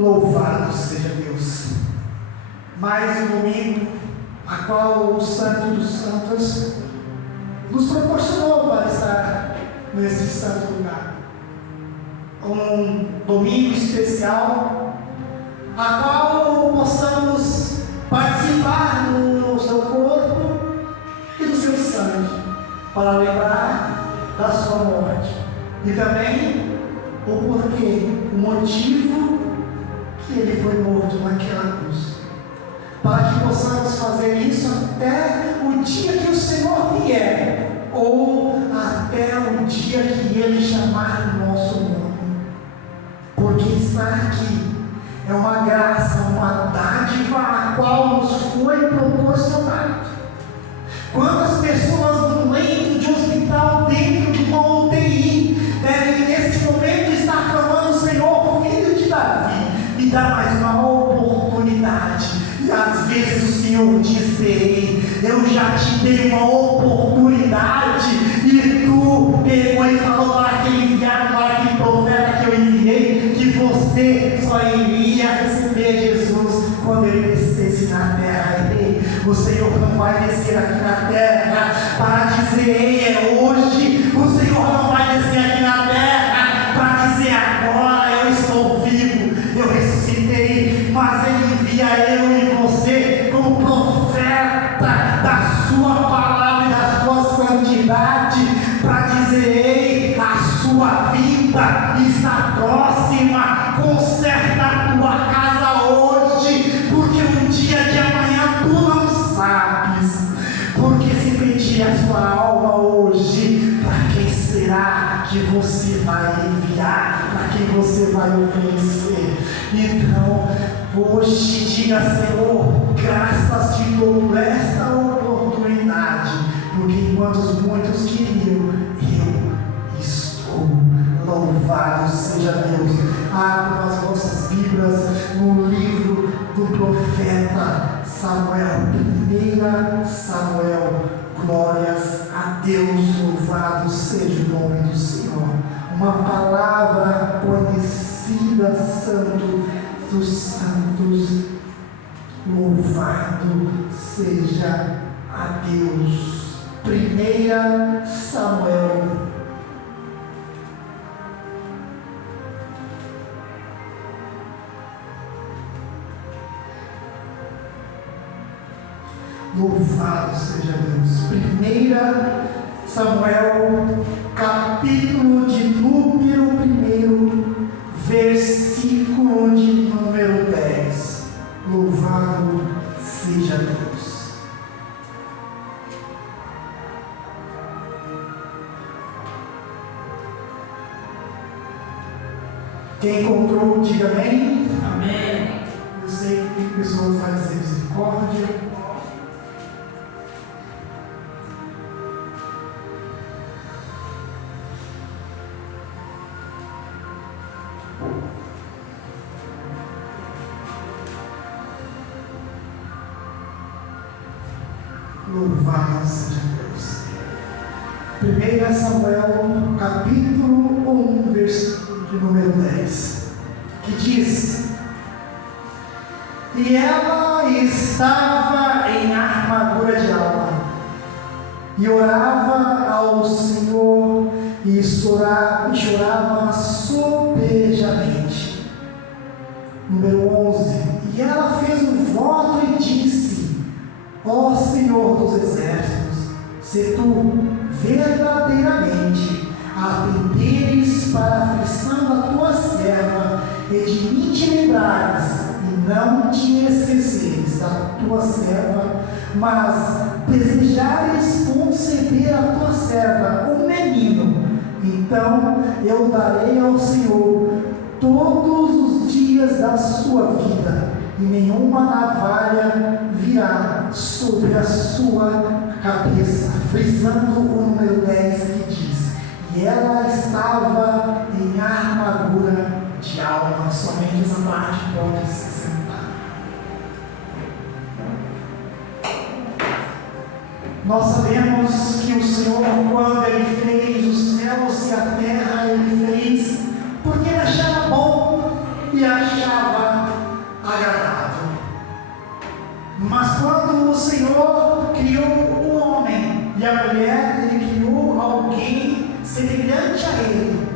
Louvado seja Deus. Mais um domingo, a qual o Santo dos Santos nos proporcionou para estar nesse santo lugar. Um domingo especial, a qual possamos participar do seu corpo e do seu sangue, para lembrar da sua morte. E também o porquê, o motivo que ele foi morto naquela cruz. Para que possamos fazer isso até o dia que o Senhor vier, ou até o dia que Ele chamar o nosso nome. Porque estar aqui é uma graça, uma dádiva a qual nos foi proporcionada. Quantas pessoas num leito de hospital, dentro de uma UTI, devem nesse momento estar clamando: Senhor, filho de Davi, me dá mais uma oportunidade. E às vezes o Senhor diz: ei, eu já te dei uma oportunidade, e tu pegou e falou para aquele enviado, para aquele profeta que eu enviei, que você só iria receber Jesus quando ele descesse na terra. Ei, o Senhor não vai descer aqui na terra para dizer: ei, é hoje. O Senhor não vai descer aqui na terra para dizer: agora eu estou vivo, eu ressuscitei. Mas Ele envia eu e você como profeta da sua palavra e da sua santidade, para dizer: ei, a sua vinda está próxima, conserta a tua casa hoje, porque um dia de amanhã tu não sabes. Porque se pedir a sua alma hoje, para quem será que você vai enviar? Para quem você vai oferecer? Então, hoje diga: Senhor, graças te dou por esta oportunidade, porque enquanto os muitos queriam, eu estou. Louvado seja Deus. Abra as vossas Bíblias no livro do profeta Samuel, 1 Samuel. Glórias a Deus, louvado seja o nome do Senhor. Uma palavra conhecida, Santo dos Santos. Louvado seja a Deus. 1 Samuel. Louvado seja Deus. 1 Samuel, capítulo de número 1, versículo de número 10. Louvado seja Deus. Quem encontrou, diga amém. Amém. Eu sei que tem pessoas que vão dizer misericórdia. Louvado seja Deus. 1 Samuel, capítulo 1, versículo de número 10, que diz: e ela estava em armadura de alma, e orava ao Senhor, e chorava sobejamente. Número 11, e ela fez um voto e disse: ó Senhor dos exércitos, se tu verdadeiramente atenderes para a aflição da tua serva, e de mim te lembrares, e não te esqueceres da tua serva, mas desejares conceder à tua serva um menino, então eu darei ao Senhor todos os dias da sua vida, e nenhuma navalha virá sobre a sua cabeça. Frisando o número 10 que diz: e ela estava em armadura de alma. Somente essa parte pode se sentar. Nós sabemos que o Senhor, quando Ele fez os céus e a terra, Ele fez porque Ele achava bom e achava Mas quando o Senhor criou o homem e a mulher, Ele criou alguém semelhante a Ele,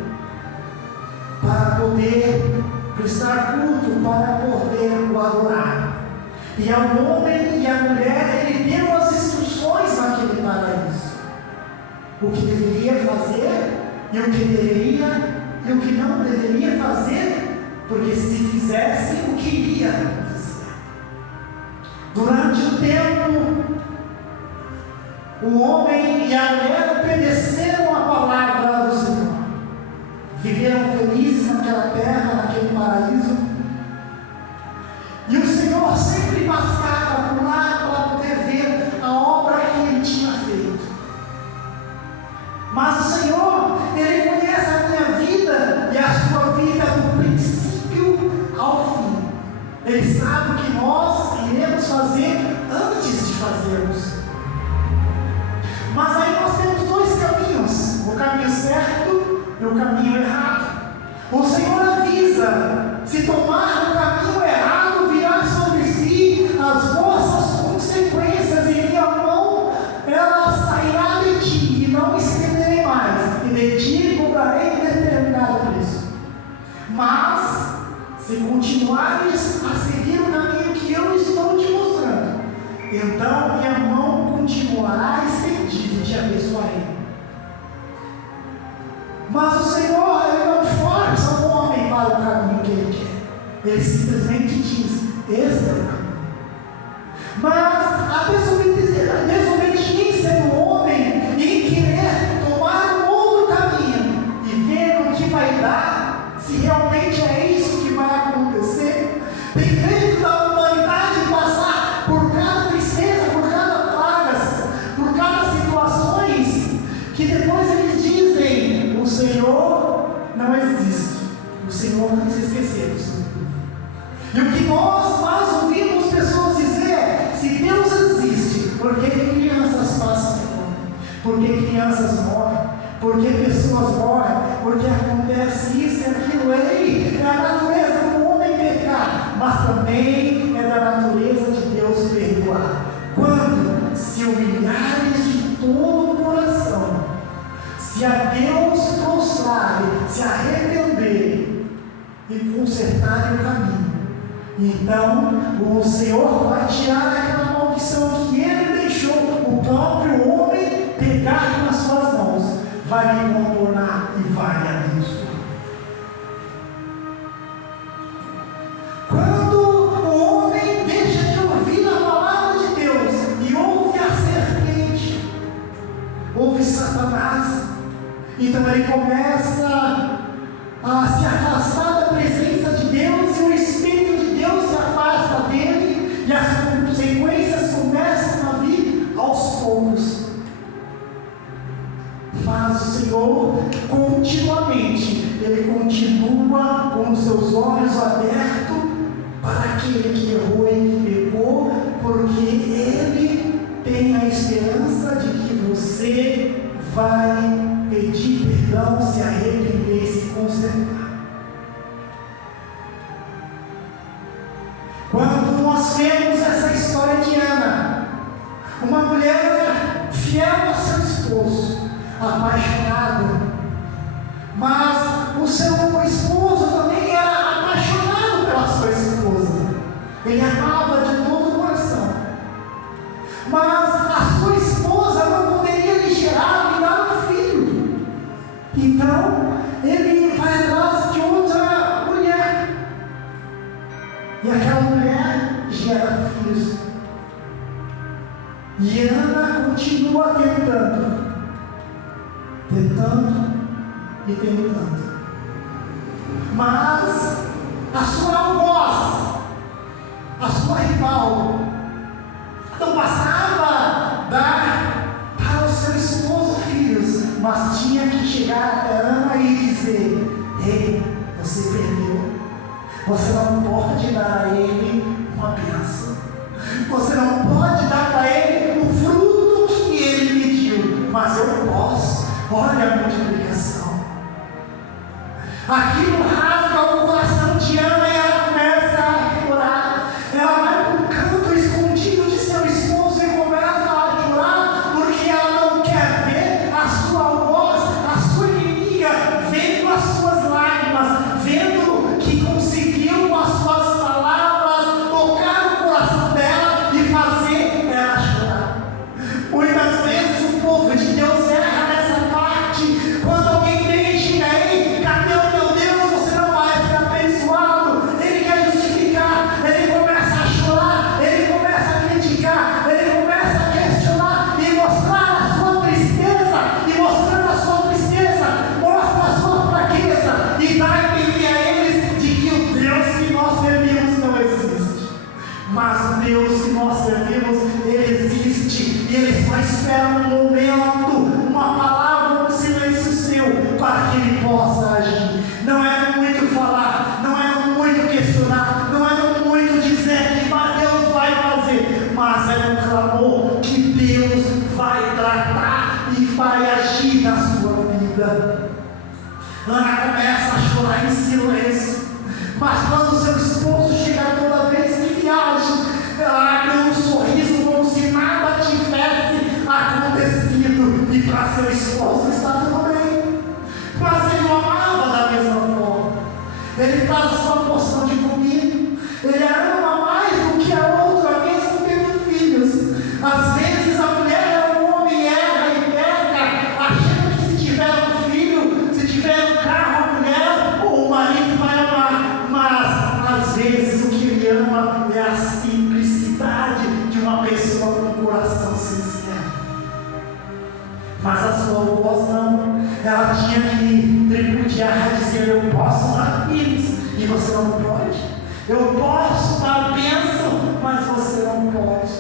para poder prestar culto, para poder o adorar. E ao homem e à mulher, Ele deu as instruções naquele paraíso. O que deveria fazer e o que deveria e o que não deveria fazer, porque se fizesse, o que iria acontecer. Durante o tempo, o homem e a mulher obedeceram a palavra do Senhor. Viveram felizes naquela terra, naquele paraíso. E o Senhor sempre passava por lá para poder ver a obra que Ele tinha feito. Mas o Senhor, Ele conhece a minha vida e a sua vida do princípio ao fim. Ele sabe o que nós iremos fazer antes de fazermos. Mas aí nós temos dois caminhos, o caminho certo e o caminho errado. O Senhor avisa: se tomar o caminho errado, virá sobre si as vossas consequências, e minha mão ela sairá de ti, e não estenderei mais, e de ti cobrarei determinado preço. Mas, se continuares a seguir o caminho que eu estou te mostrando, então minha mão continuará estendida e te abençoarei. Mas o Senhor, Ele não força o homem para o caminho que Ele quer. Ele simplesmente diz: esse é o caminho. Mas a desobediência do homem em querer tomar um outro caminho e ver o que vai dar, se realmente é isso que vai acontecer, tem feito da humanidade passar por cada tristeza, por cada pragas, por cada situações, que depois eles dizem: o Senhor não existe, o Senhor não se esqueceu. E o que nós mais ouvimos pessoas dizer é: se Deus existe, por que crianças passam fome? Por que crianças morrem? Por que pessoas morrem? Porque acontece isso e aquilo. É a natureza do homem pecar, mas também é da natureza de Deus perdoar. Quando se humilhares de todo o coração, se a Deus prostrarem, se arrependerem e consertarem o caminho, então o Senhor vai tirar aquela maldição que Ele deixou o próprio homem pegar nas suas mãos, vai lhe contornar e vai lhe abençoar. Quando o homem deixa de ouvir a palavra de Deus e ouve a serpente, ouve Satanás, então ele começa a se afastar da presença de Deus, e o Espírito de Deus se afasta dele, e as consequências começam a vir aos poucos. Mas o Senhor, continuamente, Ele continua com os seus olhos abertos para aquele que errou e que pecou, porque Ele tem a esperança de que você vai pedir perdão, se arrepender e se consertar. Quando nós vemos essa história de Ana, uma mulher fiel ao seu esposo, apaixonado, mas o seu esposo também era apaixonado pela sua esposa, ele amava de todo o coração, mas a sua esposa não poderia lhe gerar, lhe dar um filho. Então ele vai atrás de outra mulher, e aquela mulher gera filhos, e Ana continua tentando e tentando, mas a sua algoz, a sua rival, não passava a dar para o seu esposo filhos, mas tinha que chegar até Ana e dizer: ei, você perdeu, você não pode dar a ele uma bênção, você não pode dar para ele o fruto que ele pediu, mas eu posso. Olha a multiplicação. Aquilo rasga o coração de Ana, e ela começa a orar. Ela vai para um canto escondido espera um momento, uma palavra, um silêncio seu, para que Ele possa agir. Não é no muito falar, não é no muito questionar, não é no muito dizer que Deus vai fazer, mas é um clamor que Deus vai tratar e vai agir na sua vida. Ana começa a chorar em silêncio, mas quando seu esposo chega toda vez que viaja, ela abre um sorriso como se nada tivesse acontecido, e para seu esposo está tudo bem, mas ele o amava da mesma forma. Ele faz a sua porção de comida, ele a ama mais do que a outra, mesmo tendo filhos. Às vezes a mulher, o homem erra e peca, achando que se tiver um filho, se tiver um carro, a mulher ou o marido vai amar, mas às vezes o que ele ama é a simplicidade de uma pessoa com um coração sincero. Mas a sua voz não, ela tinha que tripudiar, dizer: eu posso dar filhos e você não pode, eu posso dar bênção, mas você não pode.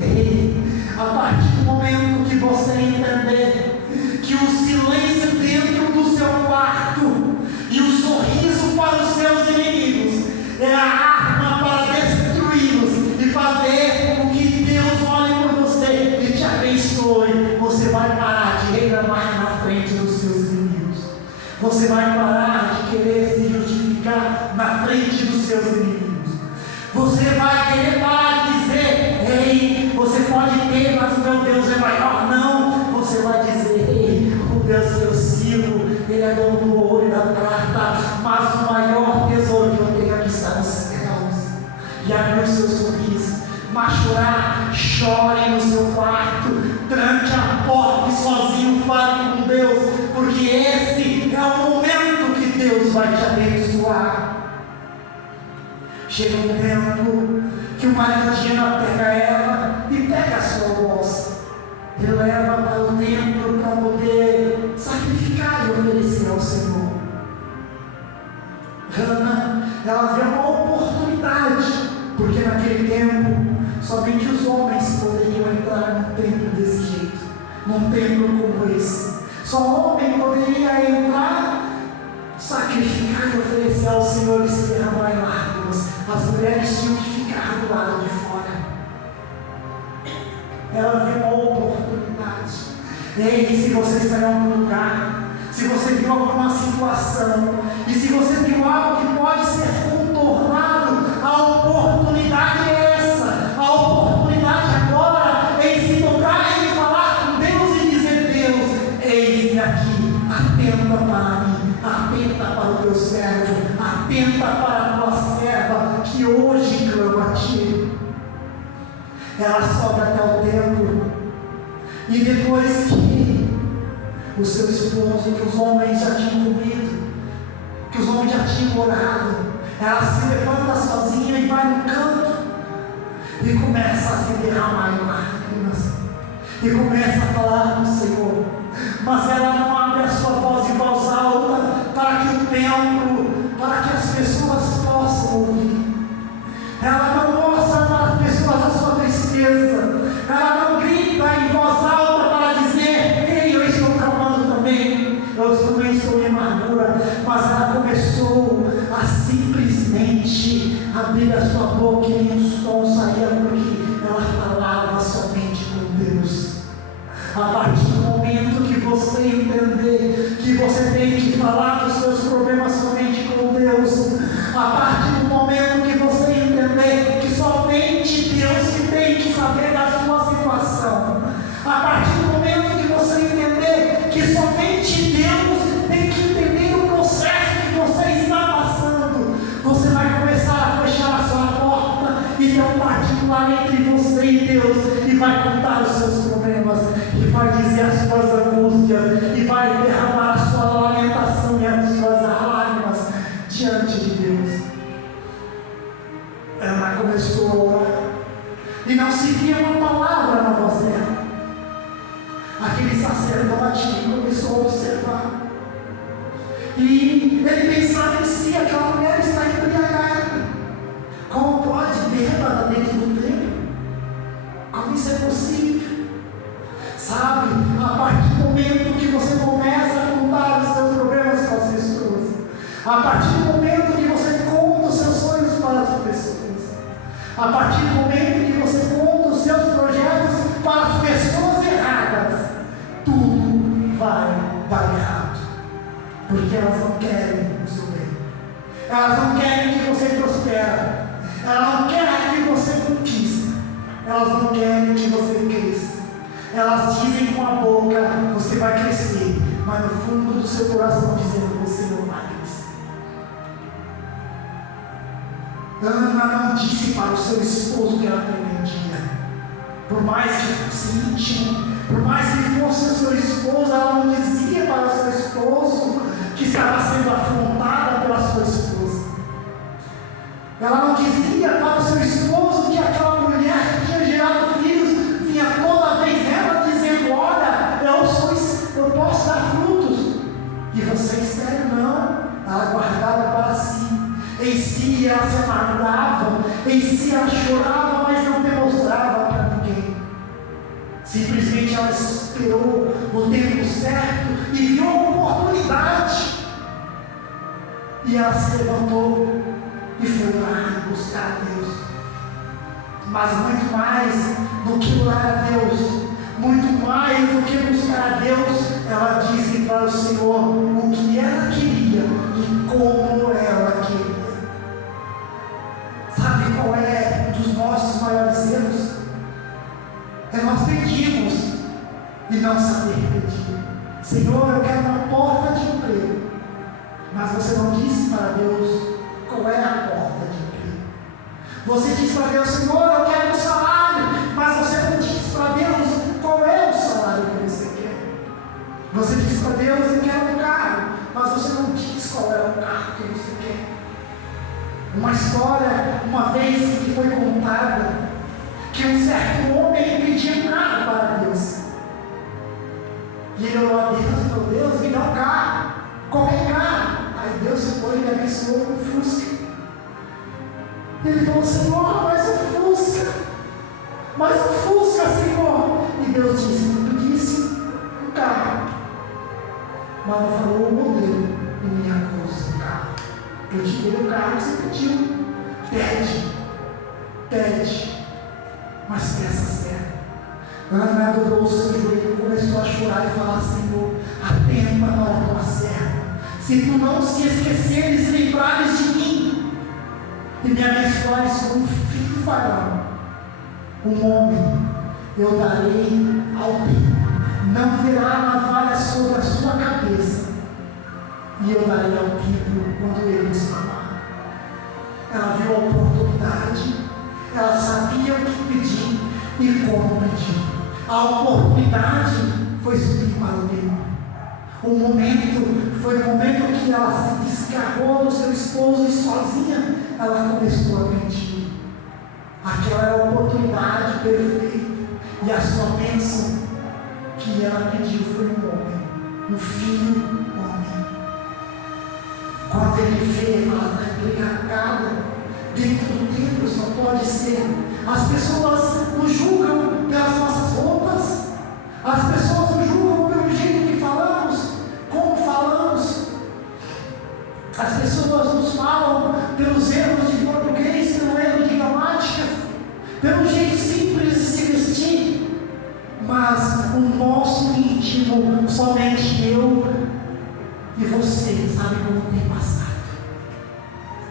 Ei, a partir do momento que você entender que o silêncio dentro do seu quarto e o sorriso para os seus inimigos é a arma para destruí-los e fazer com que Deus olhe por você e te abençoe, você vai parar de reclamar na frente dos seus inimigos. Você vai parar de querer se justificar na frente dos seus inimigos. Você vai querer parar de dizer: ei, você pode ter, mas o meu Deus é maior. Não, você vai dizer: ei, o Deus que eu sirvo, Ele é dono do ouro e da prata, mas o maior tesouro que eu tenho aqui está nos céus. E abrir o seu sorriso, mas chorar, chore no seu quarto, tranque a porta e sozinho fale com Deus, porque esse é o momento que Deus vai te abençoar. Chega um tempo que o marido de Ana pega ela e pega a sua bolsa e leva para o templo para poder sacrificar e oferecer ao Senhor. Ana, ela vê uma oportunidade, porque naquele tempo somente os homens poderiam entrar num templo desse jeito, num templo como esse. Só o homem poderia entrar, sacrificar e oferecer ao Senhor e se derramar em lágrimas. As mulheres tinham que ficar do lado de fora. Ela viu uma oportunidade. Ei, se você está em algum lugar, se você viu alguma situação, e se você viu algo que pode ser contornado, a oportunidade é essa. A oportunidade agora é em se tocar e falar com Deus e dizer: Deus, eis-me aqui, atenta para mim, atenta para o teu servo, atenta para a tua serva que hoje clama a ti. Ela sobe até o templo, e depois que o seu esposo, que os homens já tinham comido, que os homens já tinham orado, ela se levanta sozinha e vai no canto e começa a se derramar em lágrimas e começa a falar com o Senhor, mas ela não abre a sua voz em voz alta para que o templo, para que as pessoas possam ouvir. Ela não mostra para as pessoas a sua tristeza, ela não grita em voz alta para dizer: ei, eu estou clamando também, eu também estou em amargura, mas ela começou a simplesmente abrir a sua boca e nenhum som saía, porque ela falava somente com Deus. A partir do momento que você entender que você tem que falar dos seus problemas somente com Deus, a partir do momento que você entender que somente Deus que tem que saber da sua situação, a partir do momento que você entender que somente Deus tem que entender o processo que você está passando, você vai começar a fechar a sua porta e ter um particular entre você e Deus, e vai contar os seus problemas, e vai dizer as suas angústias, e vai derramar a sua lamentação e as suas lágrimas diante de Deus. Ela começou a orar, e não se via uma palavra na voz dela. Aquele sacerdote começou a observar, e ele pensava em si: aquela mulher está embriagada, como pode bêbada dentro do templo? Como isso é possível? A partir do momento que você conta os seus projetos para as pessoas erradas, tudo vai dar errado. Porque elas não querem o seu bem. Elas não querem que você prospere. Elas não querem que você conquiste. Elas não querem que você cresça. Elas dizem com a boca, você vai crescer, mas no fundo do seu coração dizendo, você não vai crescer. Ana não disse para o seu esposo que ela pretendia. Por mais que fosse íntimo, por mais que fosse o seu esposo, ela não dizia para o seu esposo que estava sendo afrontada pela sua esposa. Ela não dizia para o seu esposo que aquela mulher que tinha gerado filhos vinha toda vez nela dizendo, olha, eu posso dar frutos. E você estéril, não. Ela guardava para si. Em si ela se amargurava, em si ela chorava, mas não demonstrava para ninguém. Simplesmente ela esperou o tempo certo e viu a oportunidade. E ela se levantou e foi lá buscar a Deus. Mas muito mais do que orar a Deus, muito mais do que buscar a Deus, ela disse para o Senhor o que ela queria e como ela queria. Sabe qual é um dos nossos maiores erros? É nós pedimos e não saber pedir. Senhor, eu quero uma porta de emprego. Mas você não disse para Deus qual é a porta de emprego. Você disse para Deus, Senhor, eu quero um salário. Mas você não disse para Deus qual é o salário que você quer. Você disse para Deus, eu quero um carro. Mas você não disse qual é o carro que você quer. Uma história, uma vez que foi contada, que um certo homem pedia um carro para Deus. E ele orou a Deus e falou, Deus, me dá um carro. Qualquer carro. Aí Deus foi e abençoou com o Fusca. Ele falou, Senhor, mas o Fusca, Senhor. E Deus disse, tu disse um carro. Mas não falou o modelo e nem a cor do carro. Eu te dei o carro que você pediu. Pede. Mas peça certo. Ana dobrou o seu joelho, começou a chorar e falar, Senhor, atenta para a tua serva. Se tu não se esqueceres e lembrares de mim, e me abençoares como filho varão, um homem, eu darei ao tempo, não verá navalha sobre a sua cabeça, e eu darei ao tempo quando ele me chamar. Ela viu a oportunidade, ela sabia o que pedir e como pedir. A oportunidade foi subir para o tempo. O momento foi o momento que ela se desgarrou do seu esposo e sozinha ela começou a pedir. Aquela era a oportunidade perfeita. E a sua bênção que ela pediu foi um homem, um filho homem. Quando ele vê, ela está embriagada dentro do templo, só pode ser. As pessoas nos julgam pelas nossas roupas, as pessoas nos julgam pelo jeito que falamos, como falamos. As pessoas nos falam pelos erros de português, pelo erro de gramática, pelo jeito simples de se vestir. Mas o nosso íntimo, somente eu e você sabe como tem passado.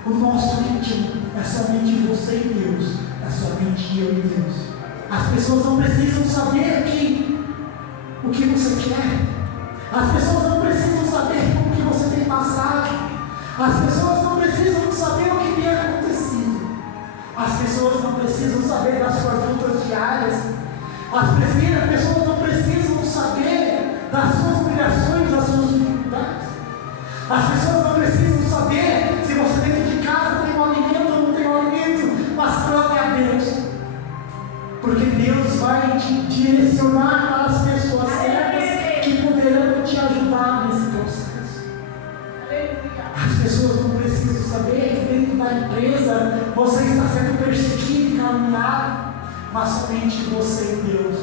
O nosso íntimo é somente você e Deus, é somente eu e Deus. As pessoas não precisam saber o que você quer. As pessoas não precisam saber o que você tem passado. As pessoas não precisam saber o que tem acontecido. As pessoas não precisam saber das suas lutas diárias. As pessoas não precisam saber das suas humilhações, das suas dificuldades. As pessoas não precisam saber se você dentro de casa tem um alimento ou não tem um alimento, mas clame a Deus. Porque Deus vai te direcionar para as pessoas certas que poderão te ajudar nesse processo. As pessoas não precisam saber que dentro da empresa você está sendo perseguido e caluniado, mas somente você e Deus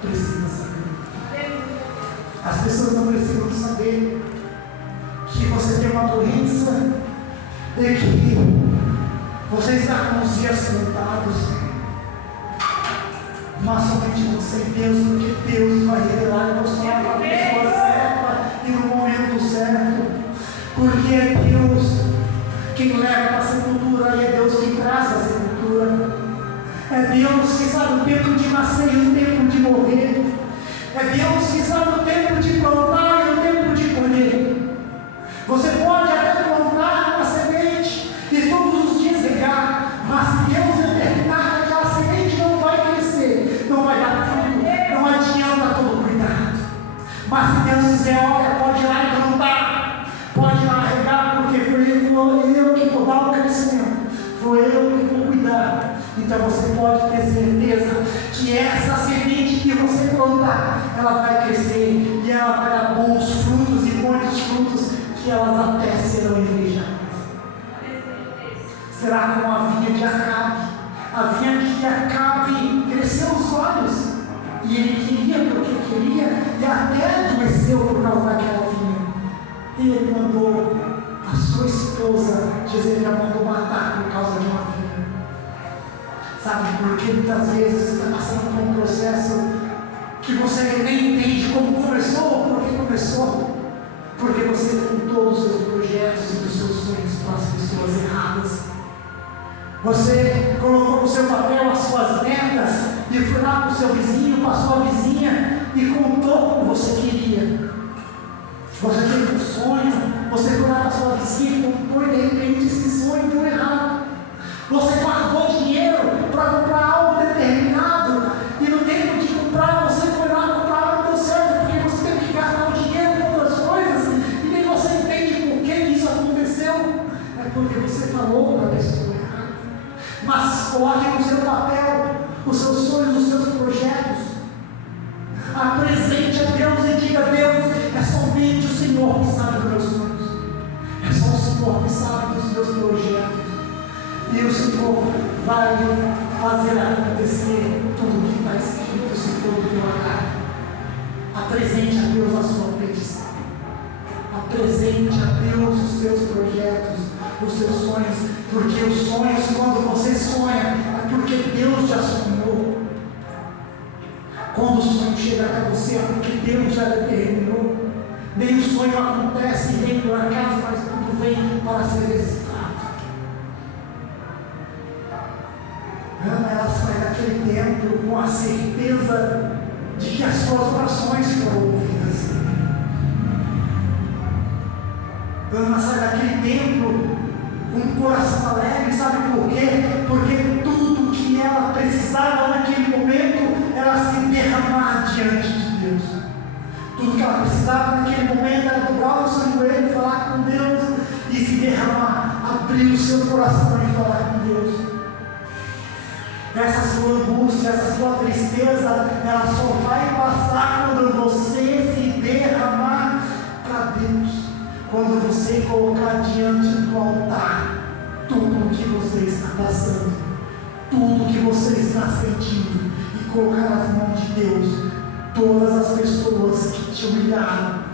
precisam saber. As pessoas não precisam saber que você tem uma doença e que Você está com os dias contados, mas somente você e Deus, porque Deus vai revelar e mostrar para a pessoa certa e no momento certo, porque é Deus quem leva para a sepultura e é Deus quem traz a sepultura. É Deus que sabe o tempo de nascer e o tempo de morrer. É Deus que sabe o tempo de plantar e o tempo de colher. Você pode até plantar uma semente e todos os dias regar, mas se Deus determinar que aquela semente não vai crescer, não vai dar fruto, não adianta todo cuidado. Mas se Deus dizer, olha, pode ir lá e plantar, pode ir lá regar, porque foi eu que vou dar o crescimento, foi eu que vou cuidar. Então você pode ter certeza que essa semente que você plantar, ela vai crescer e ela vai dar bons frutos e muitos frutos que elas até serão invejadas. Será como a vinha de Acabe. A vinha de Acabe cresceu os olhos e ele queria porque queria e até adoeceu por causa daquela vinha. E ele mandou a sua esposa, Jezebel, mandou matar por causa de uma vinha. Sabe, porque muitas vezes você está passando por um processo que você nem entende como começou ou por que começou. Porque você tem todos os seus projetos e os seus sonhos para as pessoas erradas. Você colocou no seu papel as suas metas e foi lá para o seu vizinho, para a sua vizinha e contou como você queria. Você teve um sonho, você foi lá para a sua vizinha e contou e de repente esse sonho deu errado. Você guardou dinheiro para comprar algo determinado e no tempo de comprar você foi lá comprar algo deu certo porque você teve que gastar o dinheiro com outras coisas e nem você entende por que isso aconteceu. É porque você falou para a pessoa errada. Mas coloque no seu papel os seus sonhos, os seus projetos. Apresente a Deus e diga: Deus, é somente o Senhor que sabe dos meus sonhos, é só o Senhor que sabe dos meus projetos. E o Senhor vai fazer acontecer tudo o que está escrito, se for do teu agrado. Apresente a Deus a sua petição. Apresente a Deus os seus projetos, os seus sonhos. Porque os sonhos, quando você sonha, é porque Deus já sonhou. Quando o sonho chega até você, é porque Deus já determinou. Nem o sonho acontece e vem por acaso, mas tudo vem para ser executado. Ana, ela sai daquele templo com a certeza de que as suas orações foram ouvidas. Ana sai daquele templo com um coração alegre, sabe por quê? Porque tudo que ela precisava naquele momento era se derramar diante de Deus. Tudo que ela precisava naquele momento era dobrar o seu joelho, falar com Deus e se derramar, abrir o seu coração e falar com Deus. Essa sua angústia, essa sua tristeza, ela só vai passar quando você se derramar para Deus. Quando você colocar diante do altar tudo o que você está passando, tudo o que você está sentindo, e colocar nas mãos de Deus todas as pessoas que te humilharam,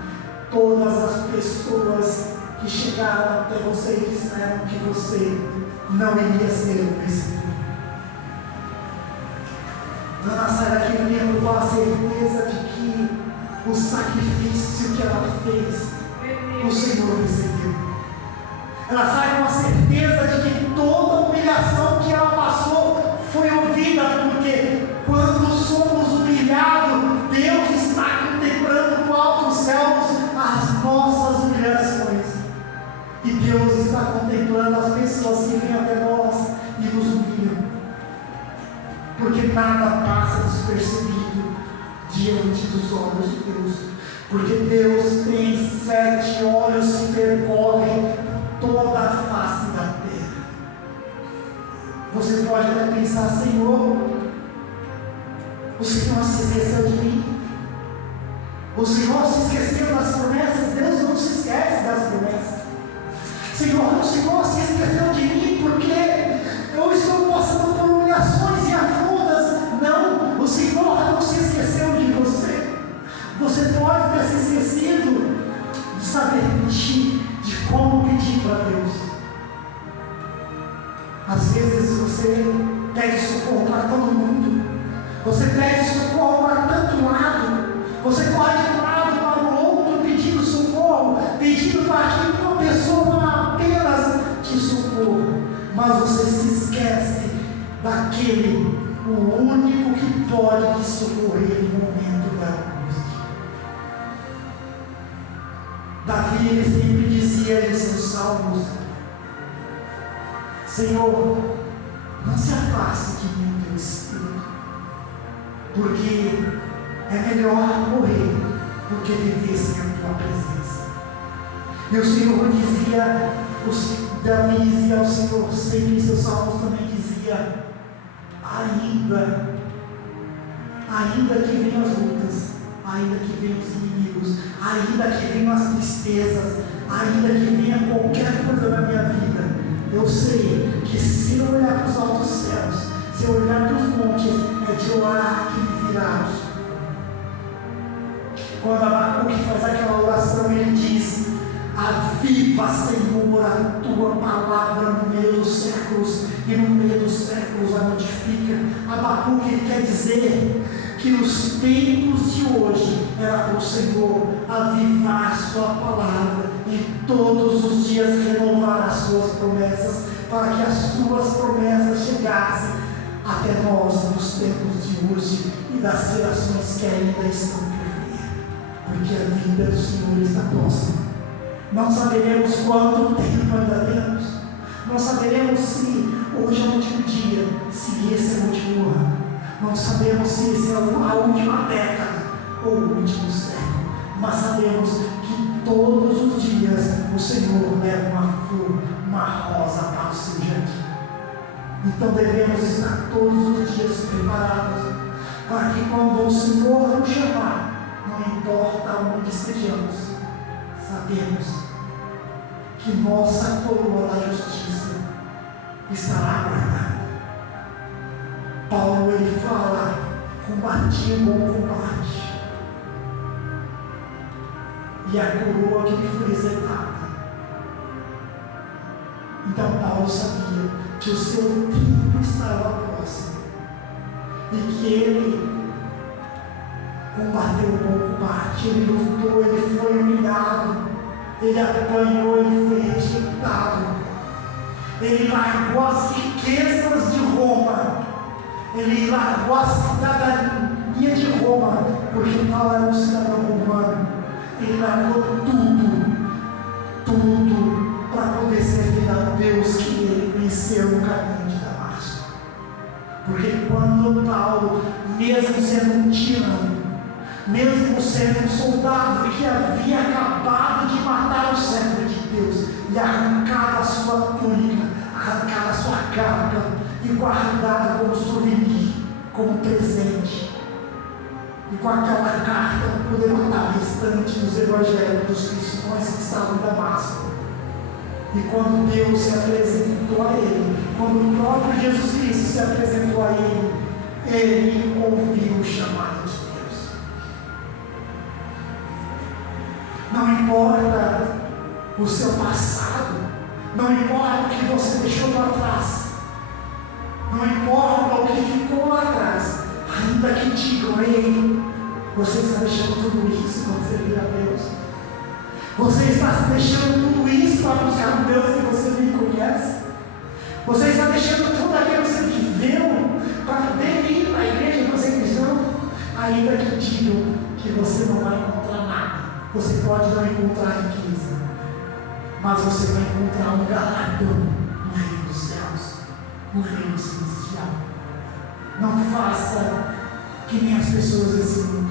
todas as pessoas que chegaram até você e disseram que você não iria ser um vencedor. Ana sai daquele tempo com a certeza de que o sacrifício que ela fez, o Senhor recebeu. Ela sai com a certeza de que toda a humilhação que ela passou foi ouvida, porque quando somos humilhados, Deus está contemplando no alto dos céus as nossas humilhações. E Deus está contemplando as pessoas que vêm até nós e nos humilham. Porque nada passa despercebido diante dos olhos de Deus. Porque Deus tem 7 olhos que percorrem toda a face da terra. Você pode até pensar: Senhor, o Senhor se esqueceu de mim. O Senhor se esqueceu das promessas. Deus não se esquece das promessas. Senhor, o Senhor se esqueceu de mim porque eu estou passando por humilhações e afrontas. Não, o Senhor não se esqueceu de você. Você pode ter se esquecido de saber pedir, de como pedir para Deus. Às todo mundo. Você pede socorro para tanto lado. Você corre de um lado para o outro pedindo socorro, pedindo para que uma pessoa apenas te socorra. Mas você se esquece daquele, o único que pode te socorrer no momento da angústia. Davi, ele sempre dizia em seus salmos: Senhor, não se afaste de mim o teu espírito, porque é melhor morrer do que viver sem a tua presença. E o Senhor dizia, Davi dizia ao Senhor, sempre em seus salmos também dizia: ainda que venham as lutas, ainda que venham os inimigos, ainda que venham as tristezas, ainda que venha qualquer coisa na minha vida, eu sei que se eu olhar para os altos céus, se eu olhar para os montes, é de lá que me virá o socorro. Quando Abacuque faz aquela oração, ele diz: aviva, Senhor, a tua palavra no meio dos séculos, e no meio dos séculos a notifica. Abacuque quer dizer que os tempos de hoje era para o Senhor avivar a sua palavra e todos os dias renovar as suas promessas, para que as suas promessas chegassem até nós nos tempos de hoje e das gerações que ainda estão por vir, porque a vinda do Senhor está próxima. Não saberemos quanto tempo ainda temos, não saberemos se hoje é o último dia, se esse é o último ano, não sabemos se esse é a última década ou o último século, mas sabemos que todos os dias o Senhor leva uma flor, uma rosa para o seu jardim. Então devemos estar todos os dias preparados, para que quando o Senhor nos chamar, não importa onde estejamos, sabemos que nossa coroa da justiça estará guardada. Paulo, ele fala: combati o bom combate, e a coroa que lhe foi reservada. Então Paulo sabia que o seu tempo estava próximo, e que ele combateu o bom combate, ele lutou, ele foi humilhado, ele apanhou, ele foi rejeitado, ele largou as riquezas de Roma, ele largou a cidadania de Roma, porque Paulo era um cidadão romano. Ele largou tudo para poder servir a Deus que ele conheceu no caminho de Damasco. Porque quando Paulo, mesmo sendo um tirano, mesmo sendo um soldado que havia acabado de matar o servo de Deus, e arrancado a sua túnica, arrancado a sua capa e guardado como souvenir, como presente, e com aquela carta para poder matar o restante dos evangelhos dos cristãos que estavam em Damasco. E quando Deus se apresentou a ele, quando o próprio Jesus Cristo se apresentou a ele, ele ouviu o chamado de Deus. Não importa o seu passado, não importa o que você deixou para trás, não importa o que ficou lá atrás, ainda que digam: ei, você está deixando tudo isso para servir a Deus? Você está deixando tudo isso para buscar um Deus que você nem conhece? Você está deixando tudo aquilo que você viveu para poder ir para a igreja e fazer cristão? Ainda que digam que você não vai encontrar nada, você pode não encontrar riqueza, mas você vai encontrar um galardão no reino dos céus, no reino celestial. Não faça que nem as pessoas desse mundo.